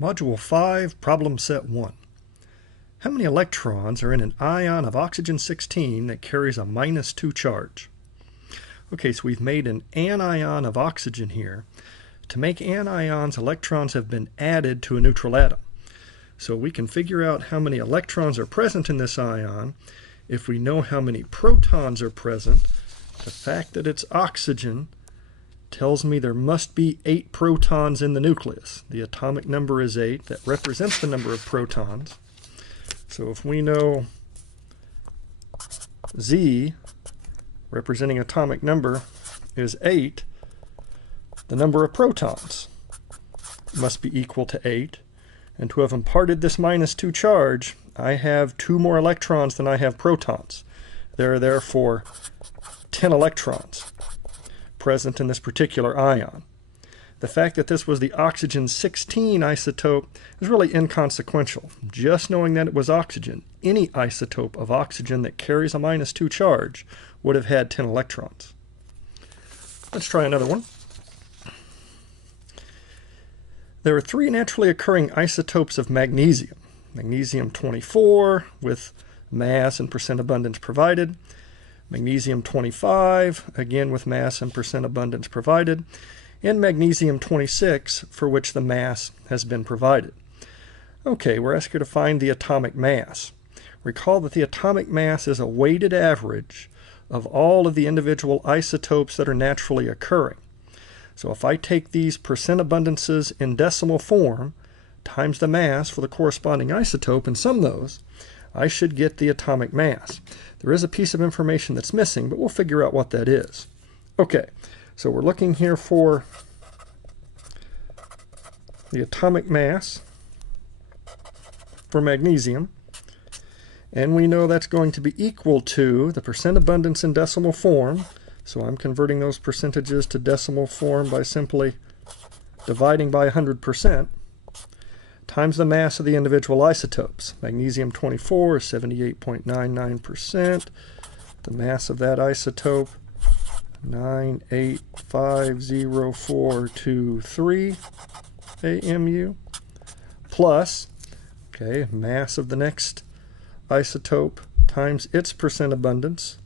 Module 5, Problem Set 1. How many electrons are in an ion of oxygen-16 that carries a -2 charge? Okay, so we've made an anion of oxygen here. To make anions, electrons have been added to a neutral atom. So we can figure out how many electrons are present in this ion if we know how many protons are present. The fact that it's oxygen tells me there must be 8 protons in the nucleus. The atomic number is 8. That represents the number of protons. So if we know Z, representing atomic number, is 8, the number of protons must be equal to 8. And to have imparted this -2 charge, I have 2 more electrons than I have protons. There are therefore 10 electrons present in this particular ion. The fact that this was the oxygen-16 isotope is really inconsequential. Just knowing that it was oxygen, any isotope of oxygen that carries a -2 charge would have had 10 electrons. Let's try another one. There are 3 naturally occurring isotopes of magnesium. Magnesium-24 with mass and percent abundance provided. Magnesium-25, again with mass and percent abundance provided. And magnesium-26, for which the mass has been provided. Okay, we're asked here to find the atomic mass. Recall that the atomic mass is a weighted average of all of the individual isotopes that are naturally occurring. So if I take these percent abundances in decimal form times the mass for the corresponding isotope and sum those, I should get the atomic mass. There is a piece of information that's missing, but we'll figure out what that is. Okay, so we're looking here for the atomic mass for magnesium, and we know that's going to be equal to the percent abundance in decimal form. So I'm converting those percentages to decimal form by simply dividing by 100%, times the mass of the individual isotopes. Magnesium-24 is 78.99%. The mass of that isotope, 9850423 AMU, plus, okay, mass of the next isotope times its percent abundance,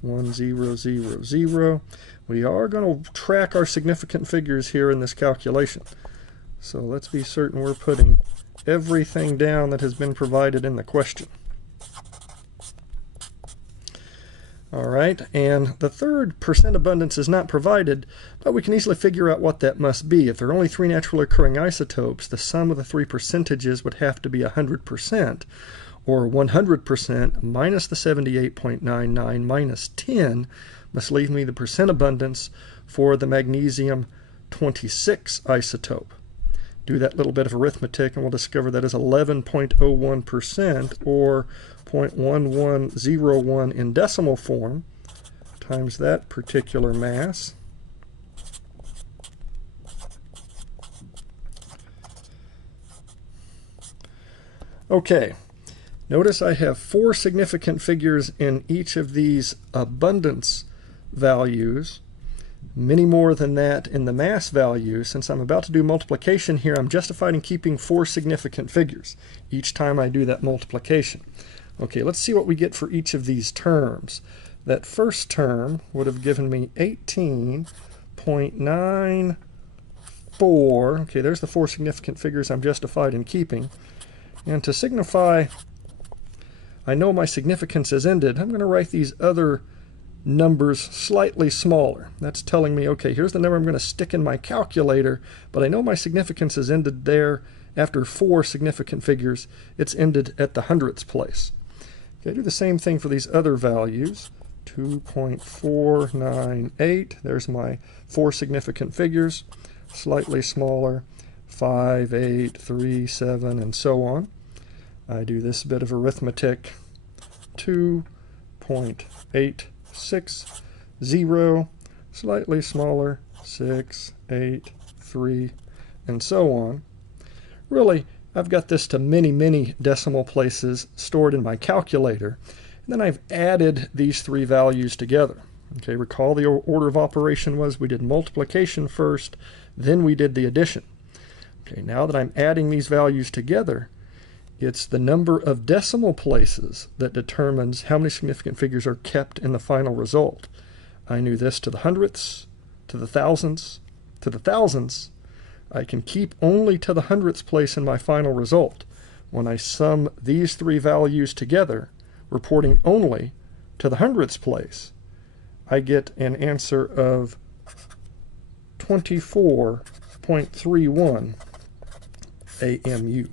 1000. We are going to track our significant figures here in this calculation. So let's be certain we're putting everything down that has been provided in the question. All right, and the third percent abundance is not provided, but we can easily figure out what that must be. If there are only 3 naturally occurring isotopes, the sum of the 3 percentages would have to be 100%, or 100% minus the 78.99 minus 10 must leave me the percent abundance for the magnesium-26 isotope. Do that little bit of arithmetic and we'll discover that is 11.01%, or 0.1101 in decimal form, times that particular mass. Okay, notice I have 4 significant figures in each of these abundance values, many more than that in the mass value. Since I'm about to do multiplication here, I'm justified in keeping 4 significant figures each time I do that multiplication. Okay, let's see what we get for each of these terms. That first term would have given me 18.94. Okay, there's the 4 significant figures I'm justified in keeping. And to signify I know my significance has ended, I'm going to write these other numbers slightly smaller. That's telling me, okay, here's the number I'm going to stick in my calculator, but I know my significance has ended there. After 4 significant figures, it's ended at the hundredths place. Okay, do the same thing for these other values. 2.498, there's my 4 significant figures, slightly smaller, 5, 8, 3, 7, and so on. I do this bit of arithmetic, 2.860, slightly smaller, 6, 8, 3, and so on. Really, I've got this to many, many decimal places stored in my calculator, and then I've added these 3 values together. Okay, recall the order of operation was we did multiplication first, then we did the addition. Okay, now that I'm adding these values together, it's the number of decimal places that determines how many significant figures are kept in the final result. I knew this to the hundredths, to the thousandths, to the thousandths. I can keep only to the hundredths place in my final result. When I sum these three values together, reporting only to the hundredths place, I get an answer of 24.31 AMU.